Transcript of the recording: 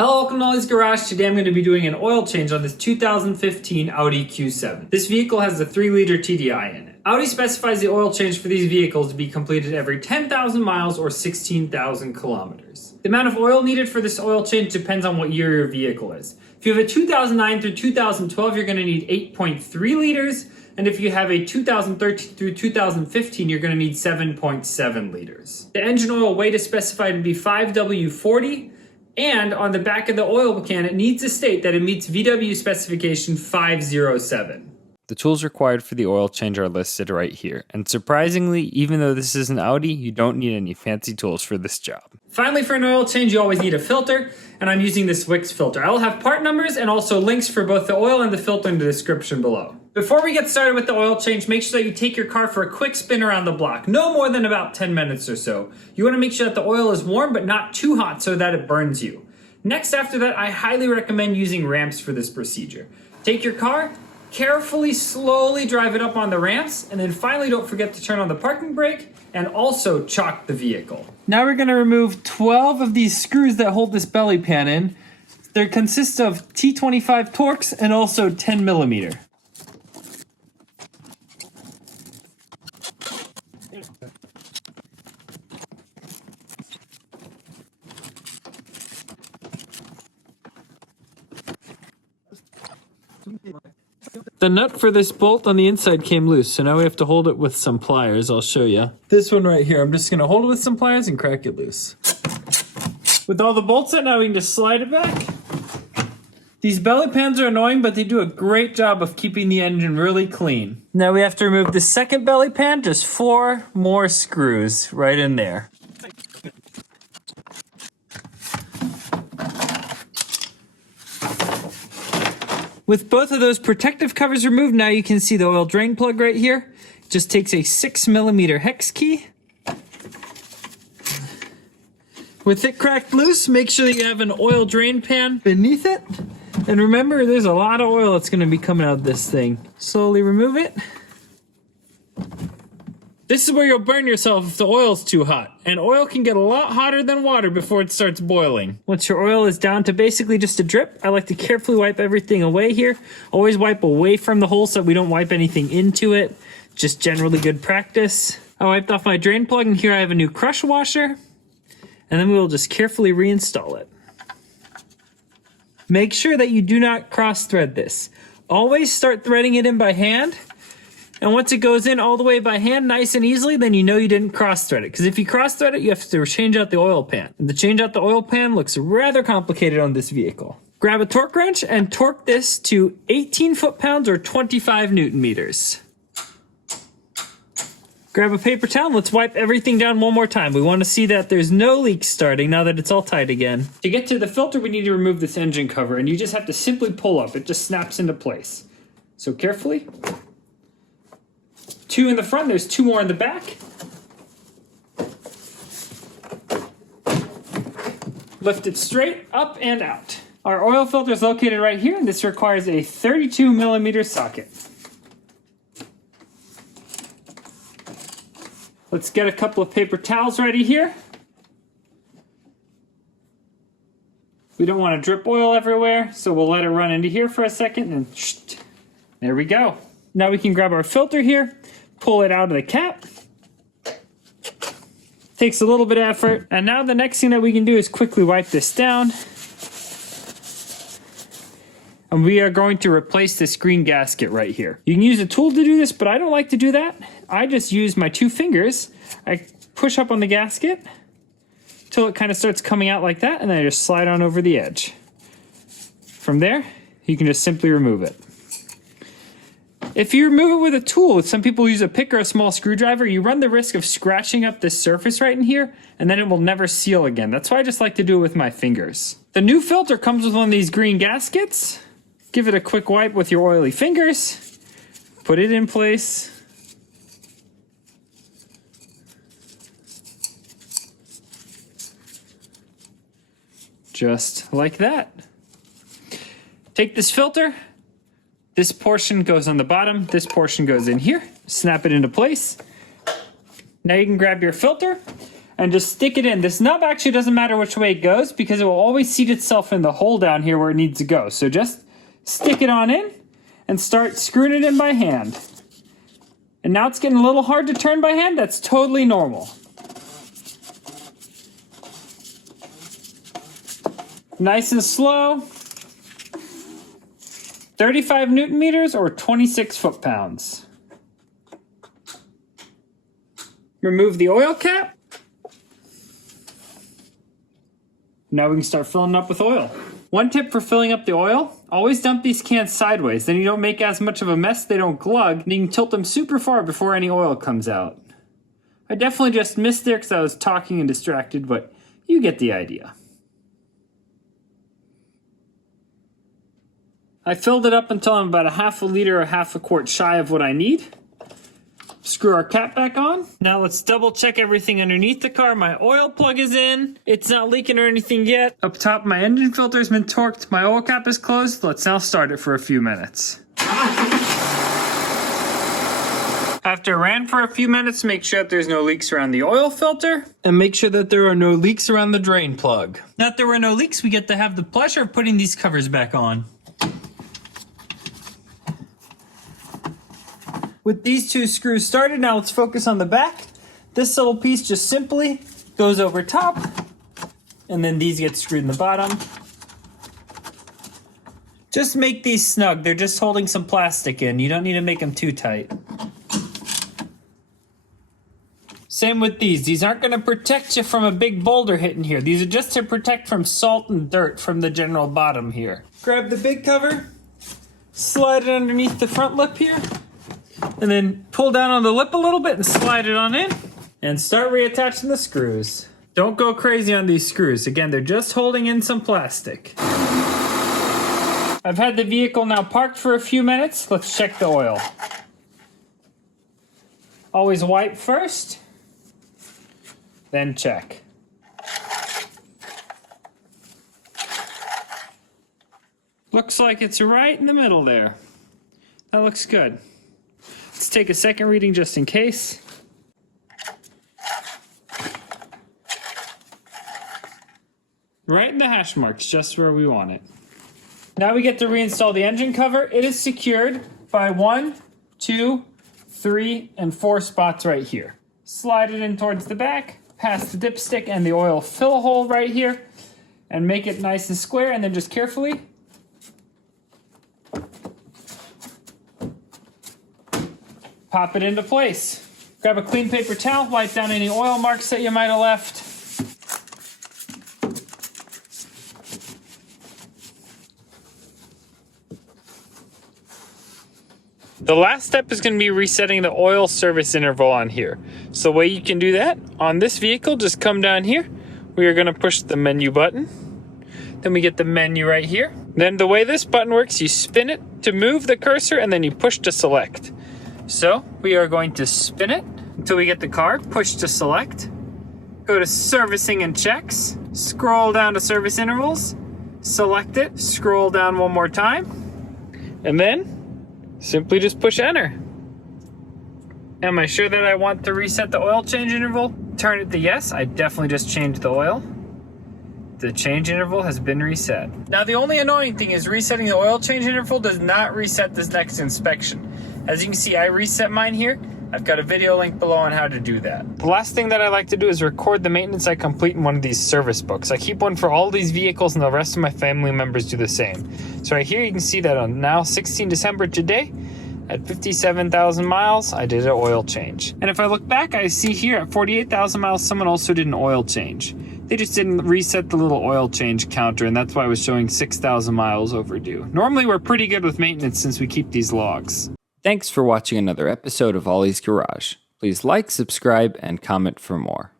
Hello, welcome to Ollie's Garage. Today I'm going to be doing an oil change on this 2015 Audi Q7. This vehicle has a 3-liter TDI in it. Audi specifies the oil change for these vehicles to be completed every 10,000 miles or 16,000 kilometers. The amount of oil needed for this oil change depends on what year your vehicle is. If you have a 2009 through 2012, you're going to need 8.3 liters. And if you have a 2013 through 2015, you're going to need 7.7 liters. The engine oil weight is specified to be 5W40. And on the back of the oil can, it needs to state that it meets VW specification 507. The tools required for the oil change are listed right here. And surprisingly, even though this is an Audi, you don't need any fancy tools for this job. Finally, for an oil change, you always need a filter, and I'm using this Wix filter. I will have part numbers and also links for both the oil and the filter in the description below. Before we get started with the oil change, make sure that you take your car for a quick spin around the block, no more than about 10 minutes or so. You want to make sure that the oil is warm but not too hot so that it burns you. Next, after that, I highly recommend using ramps for this procedure. Take your car, carefully, slowly drive it up on the ramps, and then finally don't forget to turn on the parking brake and also chock the vehicle. Now we're going to remove 12 of these screws that hold this belly pan in. They consist of T25 Torx and also 10 millimeter. The nut for this bolt on the inside came loose, so now we have to hold it with some pliers. I'll show you. This one right here, I'm just going to hold it with some pliers and crack it loose. With all the bolts in, now we can just slide it back. These belly pans are annoying, but they do a great job of keeping the engine really clean. Now we have to remove the second belly pan, just 4 more screws right in there. With both of those protective covers removed, now you can see the oil drain plug right here. It just takes a 6 millimeter hex key. With it cracked loose, make sure that you have an oil drain pan beneath it. And remember, there's a lot of oil that's going to be coming out of this thing. Slowly remove it. This is where you'll burn yourself if the oil's too hot. And oil can get a lot hotter than water before it starts boiling. Once your oil is down to basically just a drip, I like to carefully wipe everything away here. Always wipe away from the hole so that we don't wipe anything into it. Just generally good practice. I wiped off my drain plug, and here I have a new crush washer. And then we will just carefully reinstall it. Make sure that you do not cross thread this. Always start threading it in by hand. And once it goes in all the way by hand, nice and easily, then you know you didn't cross-thread it. Because if you cross-thread it, you have to change out the oil pan. And to change out the oil pan looks rather complicated on this vehicle. Grab a torque wrench and torque this to 18 foot-pounds or 25 newton-meters. Grab a paper towel and let's wipe everything down one more time. We want to see that there's no leaks starting now that it's all tight again. To get to the filter, we need to remove this engine cover, and you just have to simply pull up. It just snaps into place. So carefully. 2 in the front, there's 2 more in the back. Lift it straight up and out. Our oil filter is located right here, and this requires a 32 millimeter socket. Let's get a couple of paper towels ready here. We don't want to drip oil everywhere, so we'll let it run into here for a second, and there we go. Now we can grab our filter here. Pull it out of the cap. Takes a little bit of effort. And now the next thing that we can do is quickly wipe this down. And we are going to replace this green gasket right here. You can use a tool to do this, but I don't like to do that. I just use my 2 fingers. I push up on the gasket till it kind of starts coming out like that, and then I just slide on over the edge. From there, you can just simply remove it. If you remove it with a tool, some people use a pick or a small screwdriver, you run the risk of scratching up this surface right in here, and then it will never seal again. That's why I just like to do it with my fingers. The new filter comes with one of these green gaskets. Give it a quick wipe with your oily fingers. Put it in place. Just like that. Take this filter. This portion goes on the bottom, this portion goes in here. Snap it into place. Now you can grab your filter and just stick it in. This nub actually doesn't matter which way it goes because it will always seat itself in the hole down here where it needs to go. So just stick it on in and start screwing it in by hand. And now it's getting a little hard to turn by hand. That's totally normal. Nice and slow. 35 Newton meters or 26 foot-pounds. Remove the oil cap. Now we can start filling up with oil. One tip for filling up the oil, always dump these cans sideways. Then you don't make as much of a mess, they don't glug, and you can tilt them super far before any oil comes out. I definitely just missed there because I was talking and distracted, but you get the idea. I filled it up until I'm about a half a liter or half a quart shy of what I need. Screw our cap back on. Now let's double check everything underneath the car. My oil plug is in. It's not leaking or anything yet. Up top, my engine filter has been torqued. My oil cap is closed. Let's now start it for a few minutes. After it ran for a few minutes, make sure that there's no leaks around the oil filter. And make sure that there are no leaks around the drain plug. Now that there were no leaks, we get to have the pleasure of putting these covers back on. With these two screws started, now let's focus on the back. This little piece just simply goes over top, and then these get screwed in the bottom. Just make these snug. They're just holding some plastic in. You don't need to make them too tight. Same with these. These aren't going to protect you from a big boulder hitting here. These are just to protect from salt and dirt from the general bottom here. Grab the big cover, slide it underneath the front lip here, and then pull down on the lip a little bit and slide it on in. And start reattaching the screws. Don't go crazy on these screws. Again, they're just holding in some plastic. I've had the vehicle now parked for a few minutes. Let's check the oil. Always wipe first, then check. Looks like it's right in the middle there. That looks good. Let's take a second reading just in case. Right in the hash marks, just where we want it. Now we get to reinstall the engine cover. It is secured by 1, 2, 3, and 4 spots right here. Slide it in towards the back, past the dipstick and the oil fill hole right here, and make it nice and square, and then just carefully pop it into place. Grab a clean paper towel, wipe down any oil marks that you might have left. The last step is going to be resetting the oil service interval on here. So the way you can do that, on this vehicle, just come down here. We are going to push the menu button. Then we get the menu right here. Then the way this button works, you spin it to move the cursor and then you push to select. So we are going to spin it until we get the card, push to select, go to servicing and checks, scroll down to service intervals, select it, scroll down one more time, and then simply just push enter. Am I sure that I want to reset the oil change interval? Turn it to yes. I definitely just changed the oil. The change interval has been reset. Now the only annoying thing is resetting the oil change interval does not reset this next inspection. As you can see, I reset mine here. I've got a video link below on how to do that. The last thing that I like to do is record the maintenance I complete in one of these service books. I keep one for all these vehicles and the rest of my family members do the same. So right here you can see that on now 16 December today, at 57,000 miles, I did an oil change. And if I look back, I see here at 48,000 miles, someone also did an oil change. They just didn't reset the little oil change counter, and that's why I was showing 6,000 miles overdue. Normally, we're pretty good with maintenance since we keep these logs. Thanks for watching another episode of Ollie's Garage. Please like, subscribe, and comment for more.